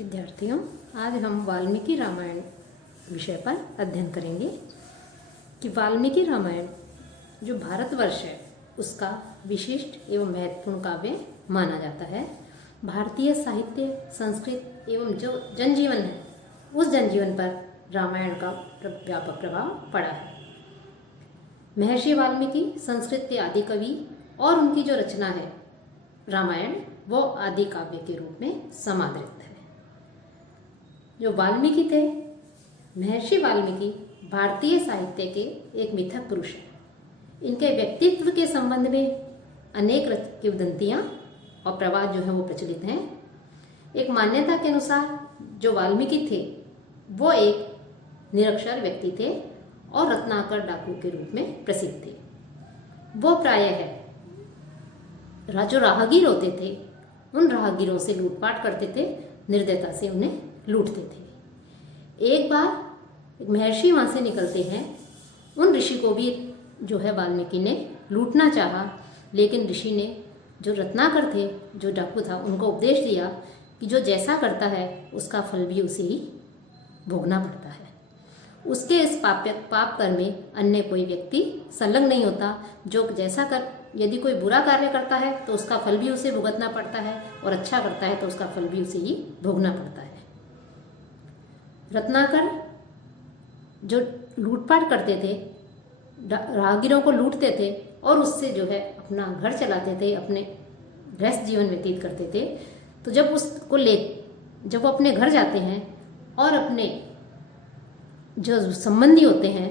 विद्यार्थियों, आज हम वाल्मीकि रामायण विषय पर अध्ययन करेंगे कि वाल्मीकि रामायण जो भारतवर्ष है उसका विशिष्ट एवं महत्वपूर्ण काव्य माना जाता है। भारतीय साहित्य, संस्कृत एवं जो जनजीवन है उस जनजीवन पर रामायण का व्यापक प्रभाव पड़ा है। महर्षि वाल्मीकि संस्कृत के आदि कवि और उनकी जो रचना है रामायण वो आदि काव्य के रूप में समादृत है। जो वाल्मीकि थे, महर्षि वाल्मीकि भारतीय साहित्य के एक मिथक पुरुष हैं। इनके व्यक्तित्व के संबंध में अनेक किंवदंतियाँ और प्रवाद जो है वो प्रचलित हैं। एक मान्यता के अनुसार जो वाल्मीकि थे वो एक निरक्षर व्यक्ति थे और रत्नाकर डाकू के रूप में प्रसिद्ध थे। वो प्रायः जो राहगीर होते थे उन राहगीरों से लूटपाट करते थे, निर्दयता से उन्हें लूटते थे। एक बार महर्षि वहाँ से निकलते हैं। उन ऋषि को भी जो है वाल्मीकि ने लूटना चाहा, लेकिन ऋषि ने जो रत्नाकर थे, जो डाकू था, उनको उपदेश दिया कि जो जैसा करता है उसका फल भी उसे ही भोगना पड़ता है। उसके इस पाप कर्म में अन्य कोई व्यक्ति संलग्न नहीं होता। जो जैसा यदि कोई बुरा कार्य करता है तो उसका फल भी उसे भुगतना पड़ता है और अच्छा करता है तो उसका फल भी उसे ही भोगना पड़ता है। रत्नाकर जो लूटपाट करते थे, राहगीरों को लूटते थे और उससे जो है अपना घर चलाते थे, अपने गृहस्थ जीवन व्यतीत करते थे। तो जब वो अपने घर जाते हैं और अपने जो संबंधी होते हैं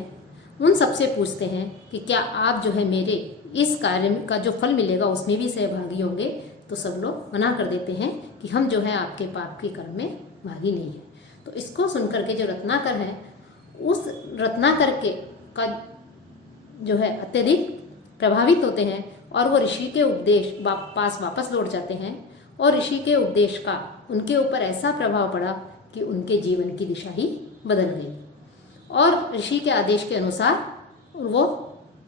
उन सबसे पूछते हैं कि क्या आप जो है मेरे इस कार्य का जो फल मिलेगा उसमें भी सहभागी होंगे, तो सब लोग मना कर देते हैं कि हम जो है आपके पाप के कर्म में भागी नहीं है। तो इसको सुनकर के जो रत्नाकर है उस रत्नाकर के का जो है अत्यधिक प्रभावित होते हैं और वो ऋषि के उपदेश पास वापस लौट जाते हैं और ऋषि के उपदेश का उनके ऊपर ऐसा प्रभाव पड़ा कि उनके जीवन की दिशा ही बदल गई और ऋषि के आदेश के अनुसार वो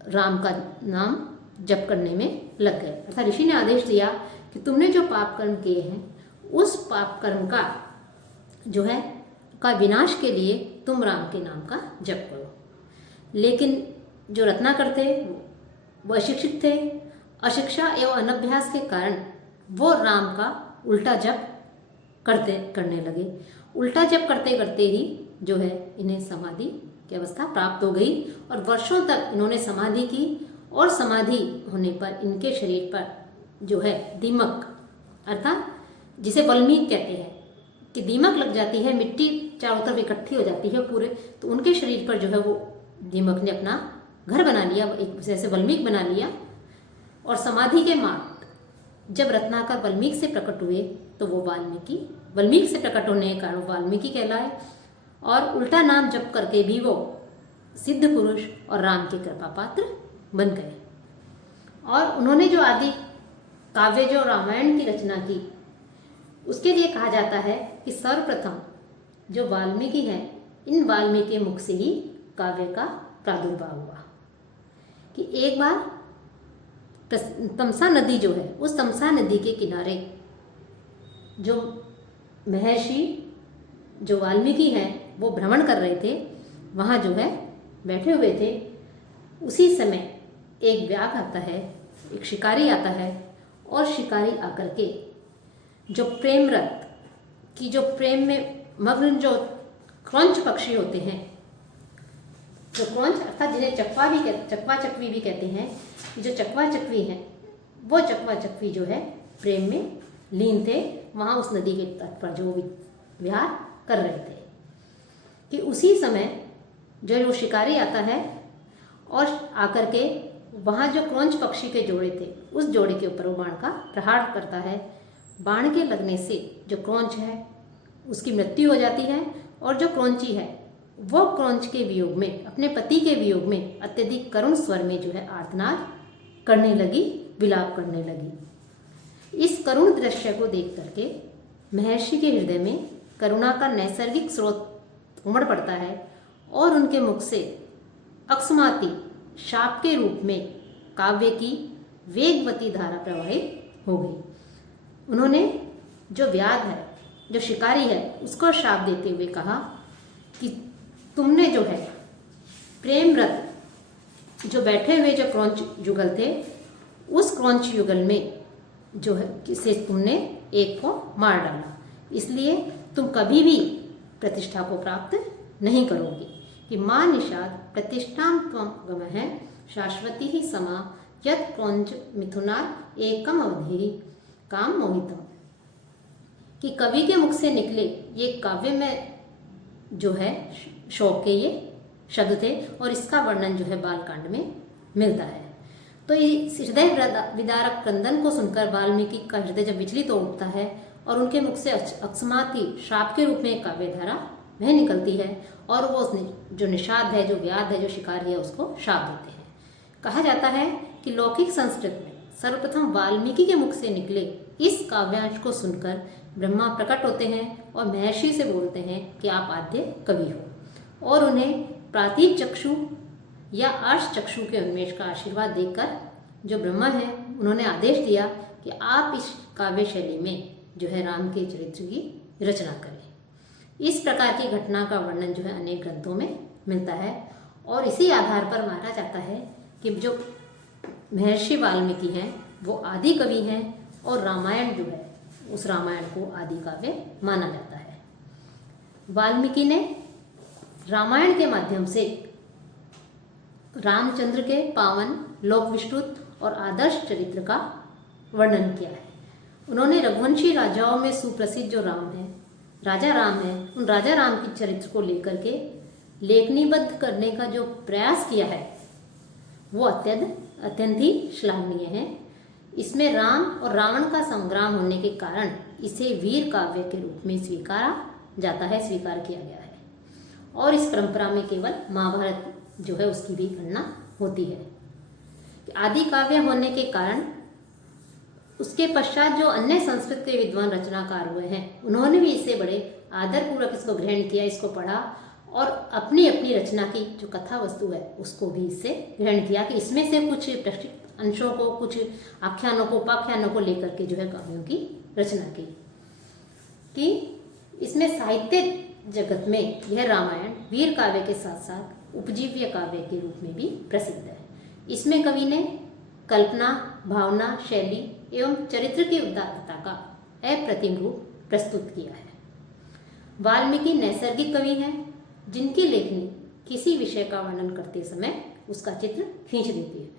राम का नाम जप करने में लग गए। अर्थात ऋषि ने आदेश दिया कि तुमने जो पाप कर्म किए हैं उस पाप कर्म का जो है का विनाश के लिए तुम राम के नाम का जप करो। लेकिन जो रत्नाकर थे वो अशिक्षित थे। अशिक्षा एवं अनभ्यास के कारण वो राम का उल्टा जप करने लगे। उल्टा जप करते करते ही जो है इन्हें समाधि की अवस्था प्राप्त हो गई और वर्षों तक इन्होंने समाधि की और समाधि होने पर इनके शरीर पर जो है दीमक, अर्थात जिसे वल्मीक कहते हैं कि दीमक लग जाती है, मिट्टी चारों तरफ इकट्ठी हो जाती है पूरे, तो उनके शरीर पर जो है वो दीमक ने अपना घर बना लिया, एक जैसे वल्मीक बना लिया। और समाधि के बाद जब रत्नाकर वल्मीक से प्रकट हुए तो वो वल्मीक से प्रकट होने के कारण वाल्मीकि कहलाए और उल्टा नाम जप करके भी वो सिद्ध पुरुष और राम के कृपा पात्र बन गए। और उन्होंने जो आदि काव्य जो रामायण की रचना की उसके लिए कहा जाता है कि सर्वप्रथम जो वाल्मीकि हैं, इन वाल्मीकि मुख से ही काव्य का प्रादुर्भाव हुआ। कि एक बार तमसा नदी जो है उस तमसा नदी के किनारे जो महर्षि जो वाल्मीकि हैं वो भ्रमण कर रहे थे, वहाँ जो है बैठे हुए थे। उसी समय एक व्याघ आता है, एक शिकारी आता है और शिकारी आकर के जो प्रेमरत की जो प्रेम में मग्न जो क्रौंच पक्षी होते हैं, जो क्रौंच अर्थात जिन्हें चकवा चकवी भी कहते हैं, जो चकवा चकवी हैं वो चकवा चकवी जो है प्रेम में लीन थे। वहाँ उस नदी के तट पर जो विहार कर रहे थे कि उसी समय जो वो शिकारी आता है और आकर के वहाँ जो क्रौंच पक्षी के जोड़े थे उस जोड़े के ऊपर वो बाण का प्रहार करता है। बाण के लगने से जो क्रौंच है उसकी मृत्यु हो जाती है और जो क्रौंची है वो क्रौंच के वियोग में, अपने पति के वियोग में अत्यधिक करुण स्वर में जो है आर्तनाद करने लगी, विलाप करने लगी। इस करुण दृश्य को देख करके महर्षि के हृदय में करुणा का नैसर्गिक स्रोत उमड़ पड़ता है और उनके मुख से अकस्माती शाप के रूप में काव्य की वेगवती धारा प्रवाहित हो गई। उन्होंने जो व्याध है जो शिकारी है उसको शाप देते हुए कहा कि तुमने जो है प्रेमरत जो बैठे हुए जो क्रौंच युगल थे, उस क्रौंच युगल में जो है किसे तुमने एक को मार डाला, इसलिए तुम कभी भी प्रतिष्ठा को प्राप्त नहीं करोगे। कि मां निषाद प्रतिष्ठां त्वं गमः शाश्वती ही समा यत् क्रौंच मिथुनात् एकम अवधि काम मोहितम। कि कवि के मुख से निकले ये काव्य में जो है शौक के ये शब्द थे और इसका वर्णन जो है बालकांड में मिलता है। तो ये हृदय विदारक क्रंदन को सुनकर वाल्मीकि का हृदय जब विचलित हो उठता है और उनके मुख से अकस्मात ही श्राप के रूप में एक काव्य धारा वह निकलती है और वो जो निषाद है, जो व्याध है, जो शिकारी है, उसको शाप देते हैं। कहा जाता है कि लौकिक संस्कृत में सर्वप्रथम वाल्मीकि के मुख से निकले इस काव्यांश को सुनकर ब्रह्मा प्रकट होते हैं और महर्षि से बोलते हैं कि आप आद्य कवि हो, और उन्हें प्रातीप चक्षु या अर्श चक्षु के उन्मेष का आशीर्वाद देकर जो ब्रह्मा है उन्होंने आदेश दिया कि आप इस काव्य शैली में जो है राम के चरित्र की रचना करें। इस प्रकार की घटना का वर्णन जो है अनेक ग्रंथों में मिलता है और इसी आधार पर माना जाता है कि जो महर्षि वाल्मीकि हैं वो आदि कवि हैं और रामायण जो है उस रामायण को आदि काव्य माना जाता है। वाल्मीकि ने रामायण के माध्यम से रामचंद्र के पावन, लोक विस्तृत और आदर्श चरित्र का वर्णन किया है। उन्होंने रघुवंशी राजाओं में सुप्रसिद्ध जो राम है, राजा राम है, उन राजा राम के चरित्र को लेकर के लेखनीबद्ध करने का जो प्रयास किया है वो अत्यंत ही श्लाघनीय है। इसमें राम और रावण का संग्राम होने के कारण इसे वीर काव्य के रूप में स्वीकार किया गया है और इस परंपरा में केवल महाभारत जो है उसकी भी गणना होती है। आदि काव्य होने के कारण उसके पश्चात जो अन्य संस्कृत के विद्वान रचनाकार हुए हैं उन्होंने भी इसे बड़े आदरपूर्वक इसको ग्रहण किया, इसको पढ़ा और अपनी अपनी रचना की जो कथा वस्तु है उसको भी इससे ग्रहण किया कि इसमें से कुछ अंशों को, कुछ आख्यानों को, उपाख्यानों को लेकर के जो है काव्यों की रचना की। कि इसमें साहित्य जगत में यह रामायण वीर काव्य के साथ साथ उपजीव्य काव्य के रूप में भी प्रसिद्ध है। इसमें कवि ने कल्पना, भावना, शैली एवं चरित्र की उदारता का अप्रतिम रूप प्रस्तुत किया है। वाल्मीकि नैसर्गिक कवि हैं जिनकी लेखनी किसी विषय का वर्णन करते समय उसका चित्र खींच देती है।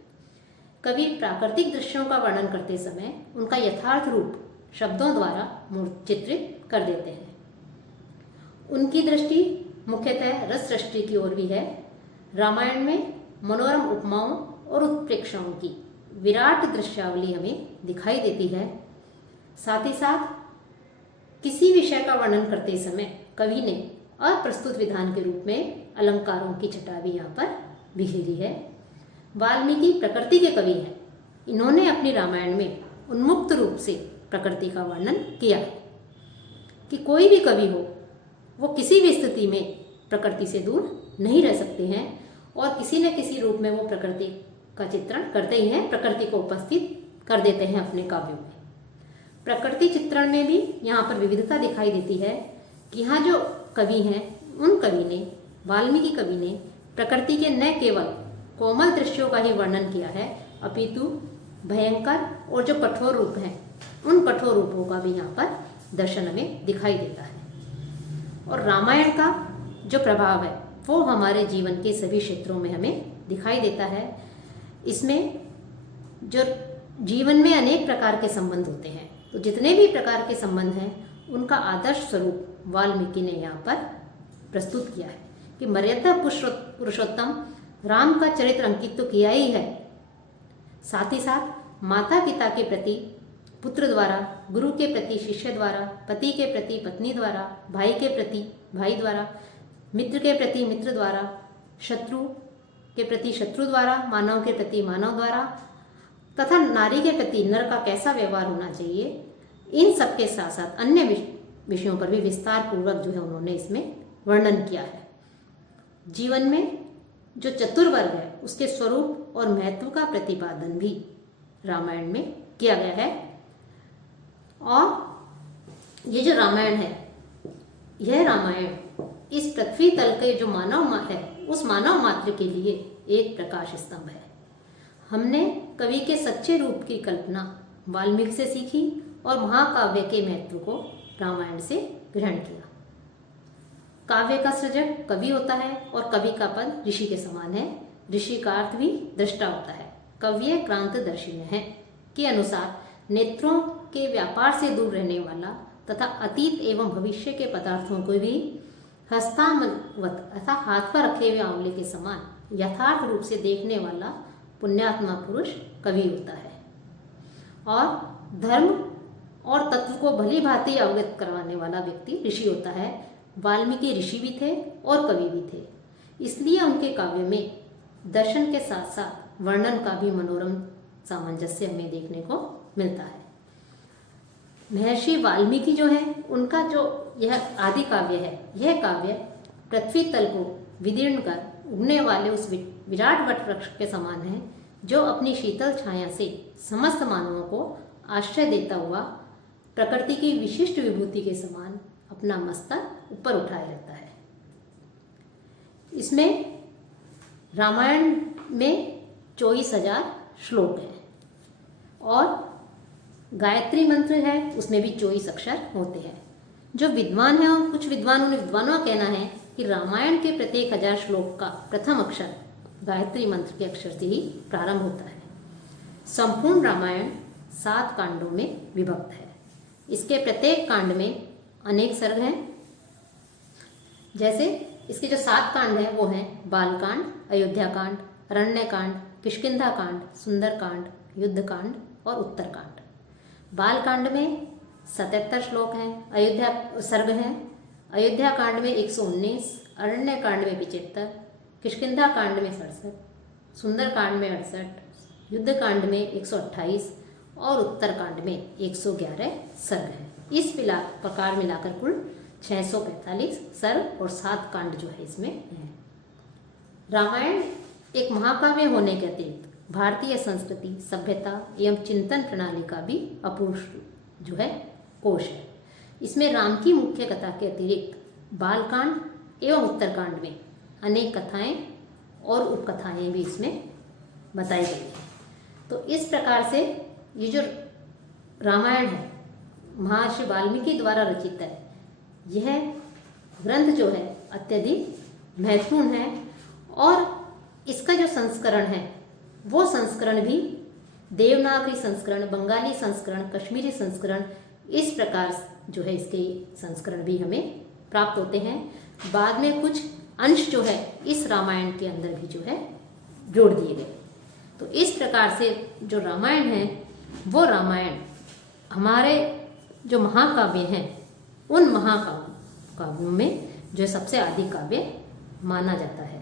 कवि प्राकृतिक दृश्यों का वर्णन करते समय उनका यथार्थ रूप शब्दों द्वारा चित्रित कर देते हैं। उनकी दृष्टि मुख्यतः रस सृष्टि की ओर भी है। रामायण में मनोरम उपमाओं और उत्प्रेक्षाओं की विराट दृश्यावली हमें दिखाई देती है। साथ ही साथ किसी विषय का वर्णन करते समय कवि ने अप्रस्तुत विधान के रूप में अलंकारों की छटा भी यहाँ पर बिखेरी है। वाल्मीकि प्रकृति के कवि हैं। इन्होंने अपनी रामायण में उन्मुक्त रूप से प्रकृति का वर्णन किया है कि कोई भी कवि हो वो किसी भी स्थिति में प्रकृति से दूर नहीं रह सकते हैं और किसी न किसी रूप में वो प्रकृति का चित्रण करते ही हैं, प्रकृति को उपस्थित कर देते हैं अपने काव्यों में। प्रकृति चित्रण में भी यहाँ पर विविधता दिखाई देती है कि यहाँ जो कवि हैं उन कवि ने, वाल्मीकि कवि ने प्रकृति के न केवल कोमल दृश्यों का ही वर्णन किया है अपितु भयंकर और जो कठोर रूप हैं उन कठोर रूपों का भी यहाँ पर दर्शन हमें दिखाई देता है। और रामायण का जो प्रभाव है वो हमारे जीवन के सभी क्षेत्रों में हमें दिखाई देता है। इसमें जो जीवन में अनेक प्रकार के संबंध होते हैं, तो जितने भी प्रकार के संबंध हैं उनका आदर्श स्वरूप वाल्मीकि ने यहाँ पर प्रस्तुत किया है कि मर्यादा पुरुषोत्तम राम का चरित्र अंकित तो किया ही है, साथ ही साथ माता पिता के प्रति पुत्र द्वारा, गुरु के प्रति शिष्य द्वारा, पति के प्रति पत्नी द्वारा, भाई के प्रति भाई द्वारा, मित्र के प्रति मित्र द्वारा, शत्रु के प्रति शत्रु द्वारा, मानव के प्रति मानव द्वारा तथा नारी के प्रति नर का कैसा व्यवहार होना चाहिए, इन सब के साथ साथ अन्य विषयों पर भी विस्तार पूर्वक जो है उन्होंने इसमें वर्णन किया है। जीवन में जो चतुर्वर्ग है उसके स्वरूप और महत्व का प्रतिपादन भी रामायण में किया गया है। और ये जो रामायण है, यह रामायण इस पृथ्वी तल के जो मानव है उस मानव मात्र के लिए एक प्रकाश स्तंभ है। हमने कवि के सच्चे रूप की कल्पना वाल्मीकि से सीखी और महाकाव्य के महत्व को रामायण से ग्रहण किया। काव्य का सृजक कवि होता है और कवि का पद ऋषि के समान है। ऋषि का अर्थ भी दृष्टा होता है। कव्य क्रांतदर्शी है के अनुसार नेत्रों के व्यापार से दूर रहने वाला तथा अतीत एवं भविष्य के पदार्थों को भी हस्तामवत अर्थात हाथ पर रखे हुए आंवले के समान यथार्थ रूप से देखने वाला पुण्यात्मा पुरुष कवि होता है। और धर्म और तत्व को भली भांति अवगत करवाने वाला व्यक्ति ऋषि होता है। वाल्मीकि ऋषि भी थे और कवि भी थे, इसलिए उनके काव्य में दर्शन के साथ साथ वर्णन का भी मनोरम सामंजस्य हमें देखने को मिलता है। महर्षि वाल्मीकि जो है उनका जो यह आदि काव्य है, यह काव्य पृथ्वी तल को विदीर्ण कर उगने वाले उस विराट वट वृक्ष के समान है, जो अपनी शीतल छाया से समस्त मानवों को आश्रय देता हुआ प्रकृति की विशिष्ट विभूति के समान अपना मस्तक ऊपर उठाए रहता है। इसमें रामायण में 24,000 श्लोक हैं और गायत्री मंत्र है, उसमें भी 24 अक्षर होते हैं। जो विद्वान है और कुछ विद्वानों का कहना है कि रामायण के प्रत्येक 1000 श्लोक का प्रथम अक्षर गायत्री मंत्र के अक्षर से ही प्रारंभ होता है। संपूर्ण रामायण 7 कांडों में विभक्त है। इसके प्रत्येक कांड में अनेक सर्ग हैं। जैसे इसके जो 7 कांड हैं वो हैं बालकांड, अयोध्याकांड, अरण्यकांड, किष्किंधाकांड, सुंदरकांड, युद्धकांड और उत्तरकांड। बालकांड में 77 श्लोक हैं, अयोध्या सर्ग हैं। अयोध्याकांड में 119, अरण्यकांड में 75, किष्किंधाकांड में 67, सुंदरकांड में 68, युद्धकांड में 128 और उत्तरकांड में 111 सर्ग हैं। इस प्रकार मिलाकर कुल 645 सर्ग और 7 कांड जो है इसमें है। रामायण एक महाकाव्य होने के अतिरिक्त भारतीय संस्कृति, सभ्यता एवं चिंतन प्रणाली का भी अपूर्व जो है कोश है। इसमें राम की मुख्य कथा के अतिरिक्त बालकांड एवं उत्तरकांड में अनेक कथाएं और उपकथाएं भी इसमें बताई गई हैं। तो इस प्रकार से ये जो रामायण है महर्षि वाल्मीकि द्वारा रचित है, यह ग्रंथ जो है अत्यधिक महत्वपूर्ण है और इसका जो संस्करण है वो संस्करण भी देवनागरी संस्करण, बंगाली संस्करण, कश्मीरी संस्करण, इस प्रकार जो है इसके संस्करण भी हमें प्राप्त होते हैं। बाद में कुछ अंश जो है इस रामायण के अंदर भी जो है जोड़ दिए गए। तो इस प्रकार से जो रामायण है वो रामायण हमारे जो महाकाव्य हैं उन महाकाव्यों में जो सबसे आदि काव्य माना जाता है।